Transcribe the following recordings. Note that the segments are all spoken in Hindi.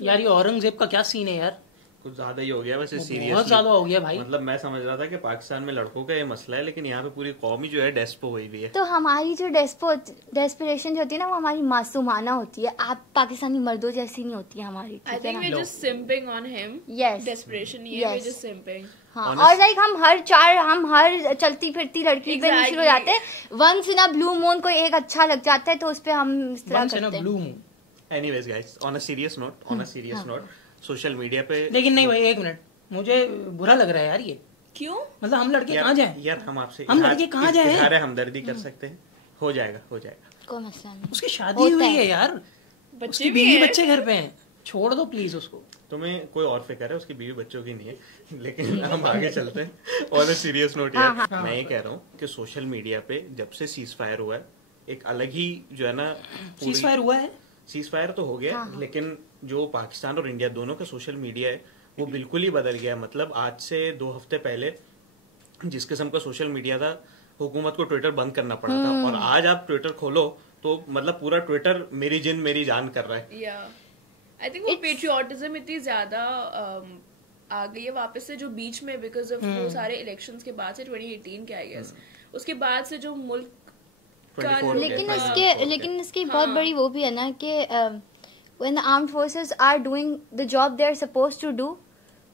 यार ये औरंगजेब का क्या सीन है यार, कुछ ज्यादा ही हो गया वैसे, सीरियसली बहुत ज्यादा हो गया भाई। मतलब मैं समझ रहा था कि पाकिस्तान में लड़कों का ये मसला है, लेकिन यहाँ पे पूरी कौम ही जो है डेस्पो हुई हुई है। तो हमारी जो डेस्परेशन जो होती है ना, वो हमारी मासूमाना होती है। आप पाकिस्तानी मर्दों जैसी नहीं होती है हमारी, I think we're just simping on him. Yes. Desperation ये we're just simping. हाँ, और लाइक हम हर चलती फिरती लड़की पे शुरू हो जाते हैं। Once in a blue moon कोई एक अच्छा लग जाता है तो उस पे हम इस तरह करते हैं। Anyways guys, on a serious note, social media पे, लेकिन नहीं भाई एक मिनट, मुझे बुरा लग रहा है यार ये। क्यों? मतलब हम लड़के कहाँ जाएं? यार हम आपसे लड़के कहाँ जाएं? इज़हार हमदर्दी कर सकते हैं, हो जाएगा कोई मसला नहीं। उसकी शादी हुई है यार, उसकी बीवी बच्चे घर पे हैं, छोड़ दो प्लीज उसको। तुम्हें कोई और फिक्र है, उसकी बीवी बच्चों की नहीं है। लेकिन हम आगे चलते हैं ऑन अ सीरियस नोट यार। मैं ये कह रहा हूँ कि सोशल मीडिया पे जब से सीज फायर हुआ है, एक अलग ही जो है ना, सीज फायर हुआ है, सीज फायर तो हो गया, लेकिन जो पाकिस्तान और इंडिया दोनों का सोशल मीडिया है वो बिल्कुल ही बदल गया है। मतलब आज से 2 हफ्ते पहले जिस किस्म का सोशल मीडिया था, हुकूमत को ट्विटर बंद करना पड़ा था, और आज आप ट्विटर खोलो तो मतलब पूरा ट्विटर मेरी जिन मेरी जान कर रहा है। आई थिंक वो पेट्रियोटिज्म इतनी ज्यादा आ गई है वापस से, जो बीच में बिकॉज ऑफ वो सारे इलेक्शंस के बाद से 2018 के आई गेस, उसके बाद से जो मुल्क का, लेकिन इसकी बहुत बड़ी वो भी है ना कि when the armed forces are doing the job they are supposed to do,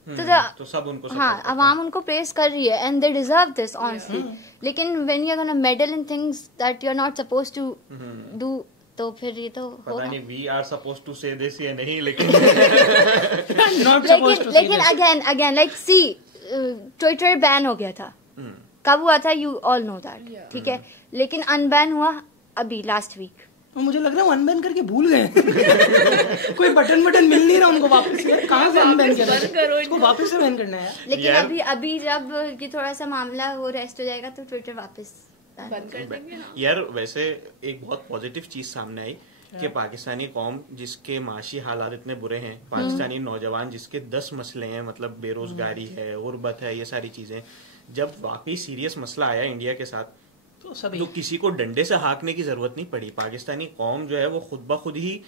तो सब उनको अवाम उनको प्रेस कर रही है and they deserve this honestly. लेकिन when you're gonna meddle in things that you're not supposed to do, तो फिर ये तो पता नहीं we are supposed to say this या नहीं, लेकिन लेकिन again like see, Twitter ban हो गया था, कब हुआ था you all know that, ठीक है, लेकिन अनबैन हुआ अभी लास्ट वीक। मुझे लग रहा है अनबैन करके भूल गए। कोई बटन मिल नहीं रहा उनको वापस से, कहाँ से अनबैन करना है, इसको वापस से बैन करना है। लेकिन अभी जब ये थोड़ा सा मामला वो रेस्ट हो जाएगा तो ट्विटर वापस बंद कर देंगे। यार वैसे एक बहुत पॉजिटिव चीज सामने आई कि पाकिस्तानी कौम जिसके माशी हालात इतने बुरे हैं, पाकिस्तानी नौजवान जिसके 10 मसले हैं, मतलब बेरोजगारी है, गुर्बत है, ये सारी चीजें, जब वाकई सीरियस मसला आया इंडिया के साथ तो किसी को डंडे से हाँकने की जरूरत नहीं पड़ी। पाकिस्तानी कौम जो है वो खुद ब खुद ही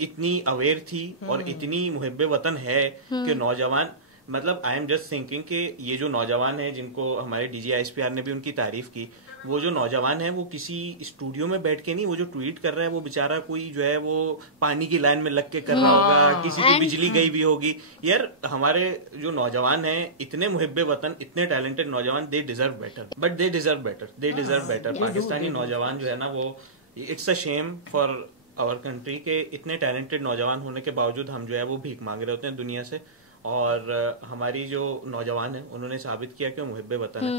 इतनी अवेयर थी और इतनी मुहिब्बे वतन है कि नौजवान, मतलब आई एम जस्ट थिंकिंग कि ये जो नौजवान है जिनको हमारे DGISPR ने भी उनकी तारीफ की, वो जो नौजवान है वो किसी स्टूडियो में बैठ के नहीं, वो जो ट्वीट कर रहा है वो बेचारा कोई जो है वो पानी की लाइन में लग के कर रहा होगा, किसी की बिजली गई भी होगी। यार हमारे जो नौजवान है इतने मुहिब्बे वतन, इतने टैलेंटेड नौजवान, they deserve better, but they deserve better. Pakistani नौजवान जो है ना वो, it's a shame for our country के इतने टैलेंटेड नौजवान होने के बावजूद हम जो है वो भीख मांग रहे होते हैं दुनिया से। और हमारी जो नौजवान है उन्होंने साबित किया कि मुहिब्बे वतन है।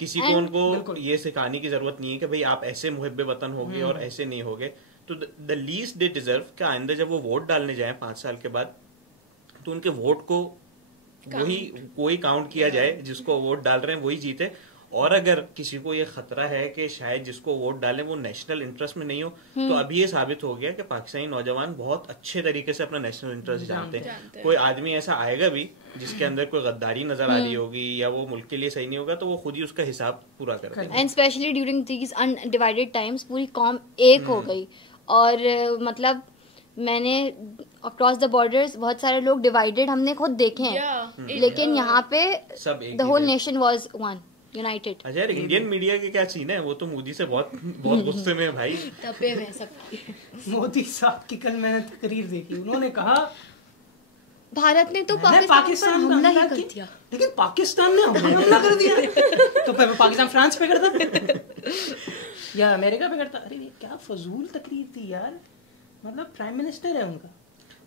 किसी को उनको ये सिखाने की जरूरत नहीं है कि भाई आप ऐसे मुहिब्बे वतन होगे और ऐसे नहीं होगे। तो द लीस्ट दे डिजर्व कि आइंदा जब वो वोट डालने जाए 5 साल के बाद, तो उनके वोट को वही काउंट किया जाए, जिसको वोट डाल रहे हैं वही जीते। और अगर किसी को ये खतरा है कि शायद जिसको वोट डालें वो नेशनल इंटरेस्ट में नहीं हो, तो अभी ये साबित हो गया कि पाकिस्तानी नौजवान बहुत अच्छे तरीके से अपना नेशनल इंटरेस्ट जानते हैं। कोई आदमी ऐसा आएगा भी जिसके अंदर कोई गद्दारी नजर आ रही होगी या वो मुल्क के लिए सही नहीं होगा, तो वो खुद ही उसका हिसाब पूरा करेगा। And specially during these undivided times पूरी कौम एक हो गई। और मतलब मैंने अक्रॉस द बॉर्डर्स बहुत सारे लोग डिवाइडेड हमने खुद देखे हैं, लेकिन यहाँ पे the whole nation was one, united. अच्छा यार, इंडियन मीडिया के क्या सीन है, वो तो मोदी से बहुत गुस्से में भाई, तपे में सब। मोदी साहब की कल मैंने तकरीर देखी, उन्होंने कहा भारत ने तो पाकिस्तान पर हमला ही कर दिया, लेकिन पाकिस्तान ने हमला कर दिया तो पाकिस्तान फ्रांस पे करता या अमेरिका पे करता। अरे क्या फजूल तकरीर थी यार, मतलब प्राइम मिनिस्टर है उनका।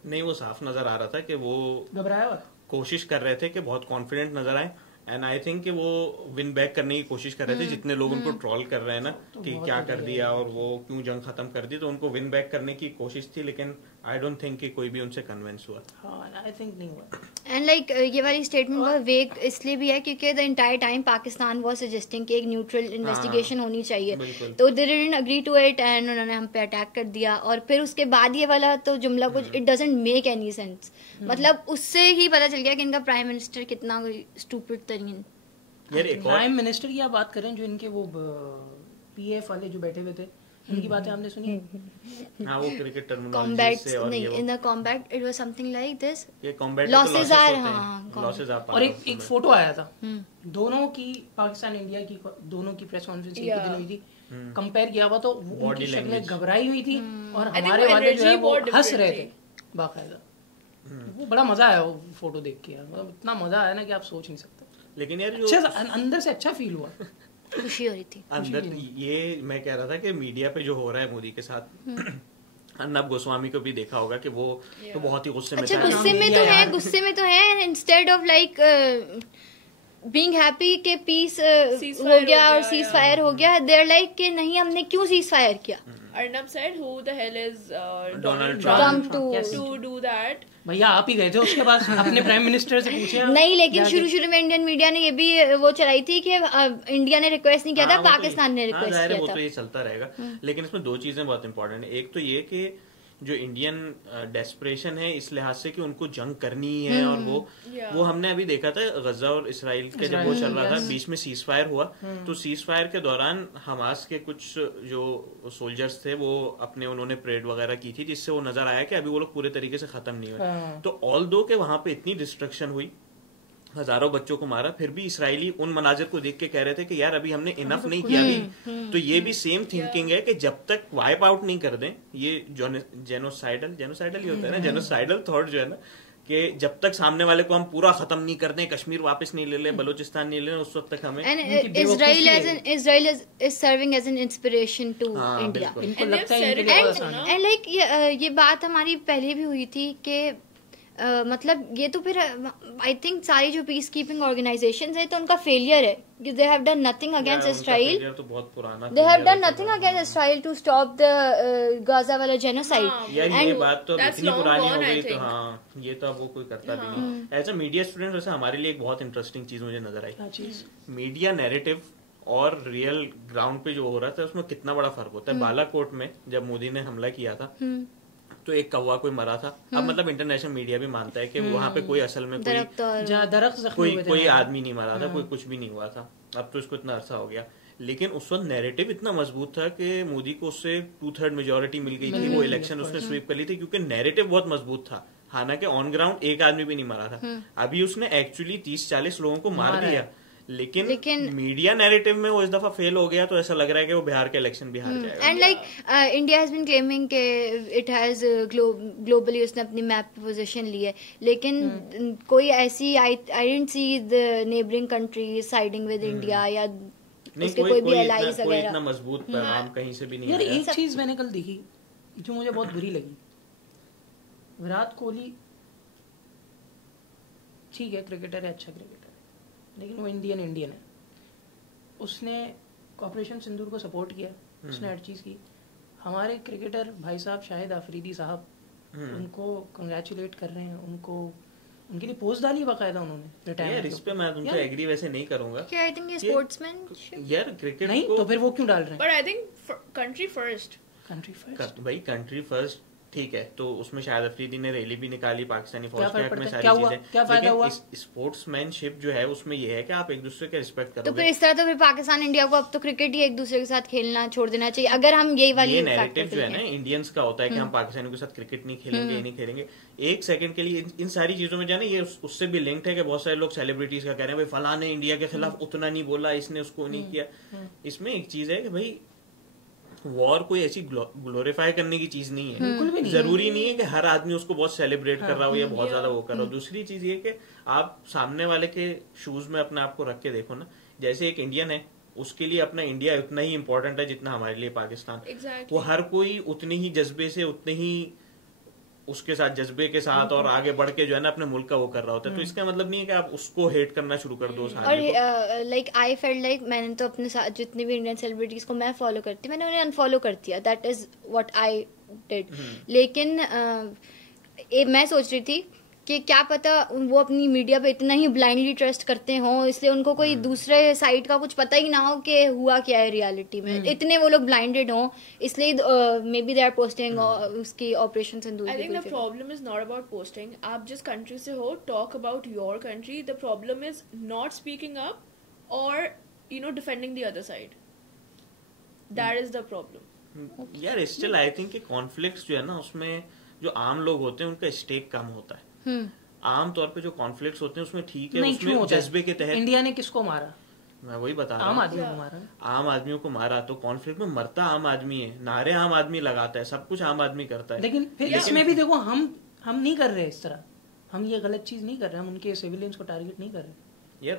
नहीं, वो साफ नजर आ रहा था कि वो घबराया हुआ, कोशिश कर रहे थे कि बहुत कॉन्फिडेंट नजर आए। एंड आई थिंक कि वो विन बैक करने की कोशिश कर रहे थे। जितने लोग उनको ट्रोल कर रहे हैं ना कि क्या कर दिया और वो क्यों जंग खत्म कर दी, तो उनको विन बैक करने की कोशिश थी, लेकिन आई डोंट थिंक कि कोई भी उनसे कन्विंस हुआ। आई थिंक नहीं हुआ। एंड लाइक ये वाली स्टेटमेंट बहुत वेग इसलिए भी है क्योंकि the entire time Pakistan was suggesting कि एक न्यूट्रल इन्वेस्टिगेशन होनी चाहिए, तो they didn't agree to it and उन्होंने हम पे अटैक कर दिया। और फिर उसके बाद ये वाला तो जुमला कुछ it doesn't make any sense, मतलब उससे ही पता चल गया कि इनका प्राइम मिनिस्टर कितना स्टूपिड तरीन। प्राइम मिनिस्टर की आप बात करें, जो इनके वो PF वाले जो बैठे हुए थे, उनकी बातें आपने सुनी? हाँ, वो क्रिकेट टर्मिनोलॉजी कॉम्बैट से और नहीं, ये in the combat it was something like this, ये कॉम्बैट लॉसेस आर, हाँ, लॉसेस आ और एक फोटो आया था दोनों की, पाकिस्तान इंडिया की दोनों की प्रेस कॉन्फ्रेंस एक दिन हुई थी, कंपेयर किया हुआ तो उनकी शक्लें घबराई हुई थी और हमारे वाले जो है वो हंस रहे थे बाकायदा। वो बड़ा मजा आया वो फोटो देख के यार, मतलब इतना मजा आया ना कि आप सोच नहीं सकते। लेकिन यार अच्छे अंदर से अच्छा फील हुआ, खुशी हो रही थी अंदर। ये मैं कह रहा था कि मीडिया पे जो हो रहा है मोदी के साथ, अर्नब गोस्वामी को भी देखा होगा कि वो तो बहुत ही गुस्से में अच्छा, था। गुस्से में तो है instead of like being happy के पीस हो गया और सीज फायर हो गया, देयर लाइक कि नहीं हमने क्यों सीज फायर किया। Arnab said, "Who the hell is Donald Trump to do that?" भैया आप ही गए थे उसके पास अपने प्राइम मिनिस्टर से पूछे? नहीं, लेकिन शुरू में इंडियन मीडिया ने ये भी वो चलाई थी कि इंडिया ने रिक्वेस्ट नहीं किया था, पाकिस्तान ने रिक्वेस्ट किया वो था। तो ये चलता रहेगा, लेकिन इसमें दो चीजें बहुत इंपॉर्टेंट है। एक तो ये कि जो इंडियन डेस्परेशन है इस लिहाज से कि उनको जंग करनी है, और वो हमने अभी देखा था गजा और इसराइल के जब वो चल रहा था, बीच में सीज फायर हुआ, तो सीज फायर के दौरान हमास के कुछ जो सोल्जर्स थे वो उन्होंने परेड वगैरह की थी, जिससे वो नजर आया कि अभी वो लोग पूरे तरीके से खत्म नहीं हुए। तो ऑल दो के वहां पे इतनी डिस्ट्रक्शन हुई, हजारों बच्चों को मारा, फिर भी इसराइली उन मनाजिर को देख के कह रहे थे कि यार अभी हमने इनफ नहीं किया अभी। तो ये भी सेम थिंकिंग है कि जब तक वाइप आउट नहीं कर दें, ये जेनोसाइडल ही होता है ना, जेनोसाइडल थॉट जो है ना, कि जब तक सामने वाले को हम पूरा खत्म नहीं कर दें, कश्मीर वापस नहीं ले ले, बलोचिस्तान नहीं ले ले, उस वक्त तक हमें Israel is serving as an inspiration to India. इनको लगता है and like ये बात हमारी पहले भी हुई थी कि मतलब ये तो फिर आई थिंक सारी जो पीस कीपिंग ऑर्गेनाइजेशंस है तो उनका फेलियर है कि they have done nothing against Israel, तो बहुत पुराना they have done nothing against Israel to stop the Gaza वाला जेनोसाइड। ये बात तो इतनी पुरानी हो गई, तो हाँ ये तो अब वो कोई करता भी नहीं। एज अ मीडिया स्टूडेंट वैसे हमारे लिए एक बहुत इंटरेस्टिंग चीज मुझे नजर आई, मीडिया नैरेटिव और रियल ग्राउंड पे जो हो रहा था उसमें कितना बड़ा फर्क होता है। बालाकोट में जब मोदी ने हमला किया था तो एक कौवा कोई मरा था, अब मतलब इंटरनेशनल मीडिया भी मानता है कि वहाँ पे कोई असल में कोई आदमी नहीं मरा था, कोई कुछ भी नहीं हुआ था। अब तो इसको इतना अरसा हो गया, लेकिन उस वक्त नैरेटिव इतना मजबूत था कि मोदी को उससे 2/3 मेजोरिटी मिल गई थी, वो इलेक्शन उसने स्वीप कर ली थी, क्योंकि नैरेटिव बहुत मजबूत था। हालांकि ऑन ग्राउंड एक आदमी भी नहीं मरा था, अभी उसने एक्चुअली 30-40 लोगों को मार दिया, लेकिन मीडिया नैरेटिव में वो इस दफा फेल हो गया, तो ऐसा लग रहा है कि वो बिहार के इलेक्शन भी हार जाएगा। And like India has been claiming कि इट हैज ग्लोबली उसने अपनी मैप पे पोजीशन ली है, लेकिन कोई ऐसी I didn't see the neighbouring countries siding with India या उसके कोई भी एलाइज वगैरह, इतना मजबूत पैगाम कहीं से भी नहीं यार। आया। एक चीज मैंने कल देखी जो मुझे बहुत बुरी लगी, विराट कोहली ठीक है क्रिकेटर है, अच्छा क्रिकेटर, लेकिन वो इंडियन है, उसने ऑपरेशन सिंदूर को सपोर्ट किया, उसने हर चीज की। हमारे क्रिकेटर भाई साहब शाहिद अफरीदी साहब उनको कंग्रेचुलेट कर रहे हैं, उनके लिए पोस्ट डाली बाकायदा उन्होंने रिटायरमेंट। इस पे मैं तुमसे एग्री वैसे नहीं करूंगा, आई थिंक ये स्पोर्ट्समैन यार क्रिकेट नहीं तो फिर वो क्यों डाल रहे हैं? But I think country first भाई कंट्री फर्स्ट ठीक है, तो उसमें शायद अफरीदी ने रैली भी निकाली पाकिस्तानी फौज के हक में, सारी चीजें, क्या फायदा हुआ? स्पोर्ट्समैनशिप जो है उसमें ये है कि आप एक दूसरे के रिस्पेक्ट करोगे। तो फिर इस तरह तो फिर पाकिस्तान इंडिया को अब तो क्रिकेट ही एक दूसरे के साथ खेलना छोड़ देना चाहिए, अगर हम यही वाली नैरेटिव जो है ना इंडियंस का होता है कि हम पाकिस्तानियों के साथ क्रिकेट नहीं खेलेंगे, नहीं खेलेंगे। एक सेकंड के लिए इन सारी चीजों में जाने, ये उससे भी लिंक्ड है कि बहुत सारे लोग सेलिब्रिटीज का कह रहे हैं भाई फलां ने इंडिया के खिलाफ उतना नहीं बोला, इसने उसको नहीं किया। इसमें एक चीज है कि भाई वॉर कोई ऐसी ग्लोरीफाई करने की चीज नहीं है, जरूरी नहीं है कि हर आदमी उसको बहुत सेलिब्रेट कर रहा हो या बहुत ज्यादा वो कर रहा हो। दूसरी चीज ये कि आप सामने वाले के शूज में अपने आप को रख के देखो ना, जैसे एक इंडियन है उसके लिए अपना इंडिया उतना ही इम्पोर्टेंट है जितना हमारे लिए पाकिस्तान। वो हर कोई उतने ही जज्बे से, उतने ही उसके साथ जज्बे के साथ और आगे बढ़ के जो है ना अपने मुल्क का वो कर रहा होता है। तो इसका मतलब नहीं है कि आप उसको हेट करना शुरू कर दो। और लाइक आई फेल्ट लाइक मैंने तो अपने साथ जितने भी इंडियन सेलिब्रिटीज को मैं फॉलो करती, मैंने उन्हें अनफॉलो कर दिया, that is what I did. लेकिन मैं सोच रही थी कि क्या पता वो अपनी मीडिया पे इतना ही ब्लाइंडली ट्रस्ट करते हो, इसलिए उनको कोई दूसरे साइड का कुछ पता ही ना हो कि हुआ क्या है रियलिटी में, इतने वो लोग ब्लाइंडेड हो, इसलिए maybe they are posting उसकी operation Sindoor. I think the problem is not about posting. आप जिस कंट्री से हो, talk about your country. The problem is not speaking up और defending the other side. That is the problem. यार स्टिल आई थिंक कि कॉन्फ्लिक्ट्स जो है ना उसमें जो आम लोग होते हैं उनका स्टेक कम होता है। आम तौर पे जो कॉन्फ्लिक्ट्स होते हैं उसमें ठीक है, नहीं, क्यों उसमें होता है? जज्बे के तहत। इंडिया ने किसको मारा? मैं वही बता रहा आम हूँ, आदमियों को मारा। आम आदमियों को मारा तो कॉन्फ्लिक्ट में मरता आम आदमी है, नारे आम आदमी लगाता है, सब कुछ आम आदमी करता है। लेकिन फिर इसमें भी देखो हम नहीं कर रहे इस तरह, हम ये गलत चीज नहीं कर रहे, हम उनके सिविलियंस को टारगेट नहीं कर रहे।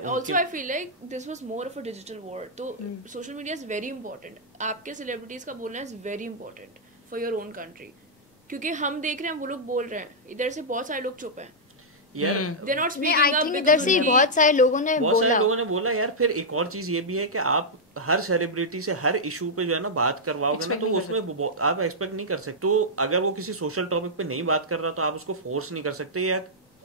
Also, I feel like this was more of a digital war. तो social media is very important. आपके celebrities का बोलना is very important for your own country. क्योंकि हम देख रहे हैं वो लोग बोल रहे हैं, इधर से बहुत सारे लोग चुप हैं। यार They're not speaking I up think because इधर से उनकी- बहुत सारे लोगों ने बोला। यार फिर एक और चीज ये भी है कि आप हर सेलिब्रिटी से हर इशू पे जो है ना बात करवाओगे ना, तो उसमें आप एक्सपेक्ट नहीं कर सकते। तो अगर वो किसी सोशल टॉपिक पे नहीं बात कर रहा तो आप उसको फोर्स नहीं कर सकते, या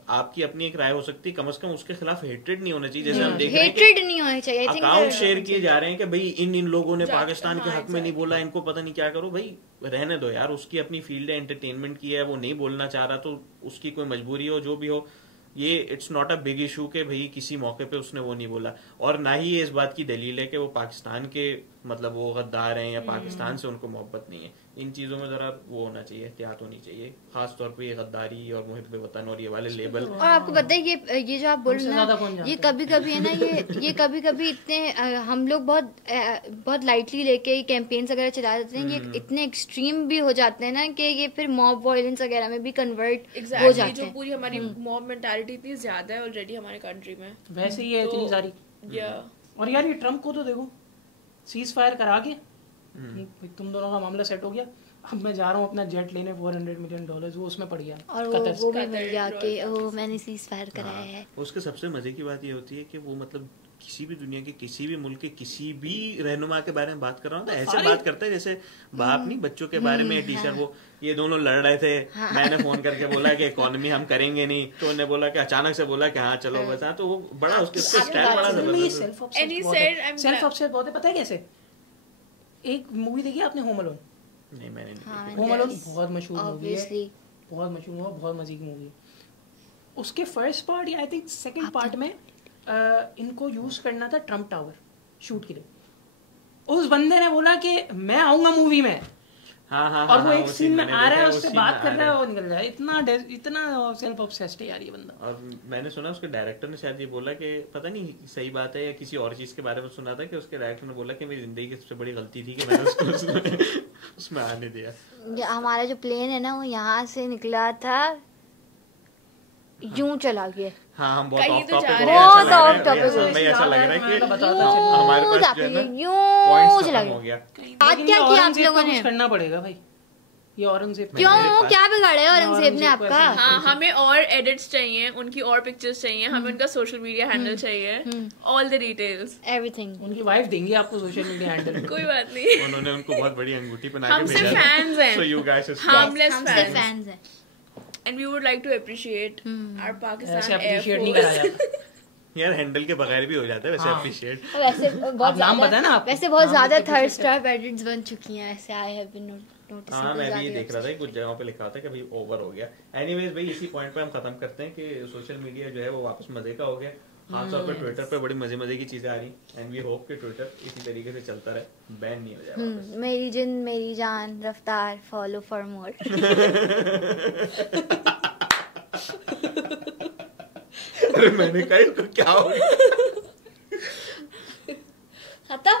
आपकी अपनी एक राय हो सकती है, कम से कम उसके खिलाफ हेट्रेड नहीं होना चाहिए। जैसे हम देख रहे हैं हेट्रेड नहीं होना चाहिए। अकाउंट शेयर किए जा रहे हैं कि भाई इन लोगों ने पाकिस्तान के हक में नहीं बोला, इनको पता नहीं क्या करो। भाई रहने दो यार, उसकी अपनी फील्ड है, एंटरटेनमेंट की है, वो नहीं बोलना चाह रहा तो उसकी कोई मजबूरी हो, जो भी हो। ये it's not a big issue के भाई किसी मौके पे उसने वो नहीं बोला, और ना ही ये इस बात की दलील है कि वो पाकिस्तान के मतलब वो गद्दार हैं या पाकिस्तान से उनको मोहब्बत नहीं है। इन चीजों में जरा वो होना चाहिए, एहतियात होनी चाहिए, खास तौर पे ये गद्दारी और मुहिब्बे वतन और ये वाले लेबल। और आपको पता है ये जो आप बोल रहे हैं ना, ये कभी कभी है ना, ये कभी कभी इतने हम लोग बहुत लाइटली लेके कैंपेन्स वगैरह चला देते हैं, ये इतने एक्सट्रीम भी हो जाते हैं ना कि ये फिर मॉब वायलेंस वगैरह में भी कन्वर्ट हो जाते हैं। जो पूरी हमारी मॉब मेंटालिटी इतनी ज्यादा है ऑलरेडी हमारे कंट्री में, वैसे ही है इतनी सारी। और यार ये ट्रम्प को तो देखो, सीज फायर करा के तुम दोनों का मामला सेट हो गया, अब मैं जा रहा हूँ अपना जेट लेने, $400 मिलियन वो उसमें पड़ गया, और वो भी मिल गया कि मैंने सीज फायर कराया है। उसके सबसे मजे की बात ये होती है कि वो मतलब किसी भी दुनिया के किसी भी मुल्क के किसी भी रहनुमा के बारे में बात कर रहा हूँ तो ऐसे बात करता है जैसे बाप नहीं बच्चों के बारे में। टीचर वो ये दोनों लड़ रहे थे, मैंने फोन करके बोला कि इकोनॉमी हम करेंगे नहीं, तो उन्होंने बोला कि अचानक से बोला कि हाँ चलो बस। हाँ, तो वो बड़ा उसके स्टाइल बड़ा जबरदस्त, सेल्फ ऑब्सेस्ड बहुत है। पता है कैसे? एक मूवी देखी आपने, होम अलोन? नहीं मैंने नहीं। होम अलोन बहुत मशहूर मूवी है, बहुत मशहूर मूवी, बहुत मजे की मूवी। उसके फर्स्ट पार्ट या आई थिंक सेकंड पार्ट में इनको यूज करना था ट्रम्प टावर शूट के लिए। उस बंदे ने बोला कि मैं आऊंगा मूवी में, हाँ, और वो एक सीन में आ रहा है, उससे बात कर रहा है, वो निकल रहा है। इतना सेल्फ ऑब्सेस्ड है यार ये बंदा। और मैंने सुना उसके डायरेक्टर ने शायद ये बोला कि पता नहीं सही बात है या किसी और चीज के बारे में सुना था कि उसके डायरेक्टर ने बोला कि मेरी जिंदगी की सबसे बड़ी गलती थी कि मैंने उसको उसमें आने दिया। हमारा जो प्लेन है ना वो यहाँ से निकला था, यूं चला गया। हाँ, हम बहुत ऑफ टॉपिक ऐसा लग रहा है कि हमारे पास जो है ना पॉइंट्स खत्म हो गया। बात क्या किया आप लोगों ने? करना पड़ेगा भाई, ये औरंगजेब क्यों, क्या बिगाड़ा है औरंगजेब ने आपका? हाँ, हमें और एडिट्स चाहिए, उनकी और पिक्चर्स चाहिए, हमें उनका सोशल मीडिया हैंडल चाहिए, ऑल द डिटेल्स, एवरीथिंग। उनकी वाइफ देंगे आपको सोशल मीडिया हैंडल। कोई बात नहीं, उन्होंने उनको बहुत बड़ी अंगूठी पहना के हमसे भेजा। फैंस हैं, So you guys are harmless fans हैं, and we would like to appreciate our Pakistan ऐसे Air अप्रिशिएट नहीं करा Force. जाता यार हैंडल के बगैर भी हो जाता है वैसे हाँ। अप्रिशिएट। वैसे बहुत नाम बताए ना आप, वैसे बहुत नाम ज्यादा तो थर्ड appreciate स्टार एडिट्स बन चुकी हैं ऐसे। I have been noticing. हाँ, मैं भी ये देख रहा था, कुछ जगहों पे लिखा था कि भाई ओवर हो गया। एनीवेज भाई इसी पॉइंट पे हम खत्म करते हैं कि सोशल मीडिया जो है वो वापस मजे का हो गया। खासतौर पर ट्विटर पे बड़ी मजे की चीजें आ रही, एंड वी होप कि ट्विटर इसी तरीके से चलता रहे, बैन नहीं हो जाए वापस। मेरी जिन मेरी जान रफ्तार, फॉलो फॉर मोर। अरे मैंने कहा क्या हो खत्म।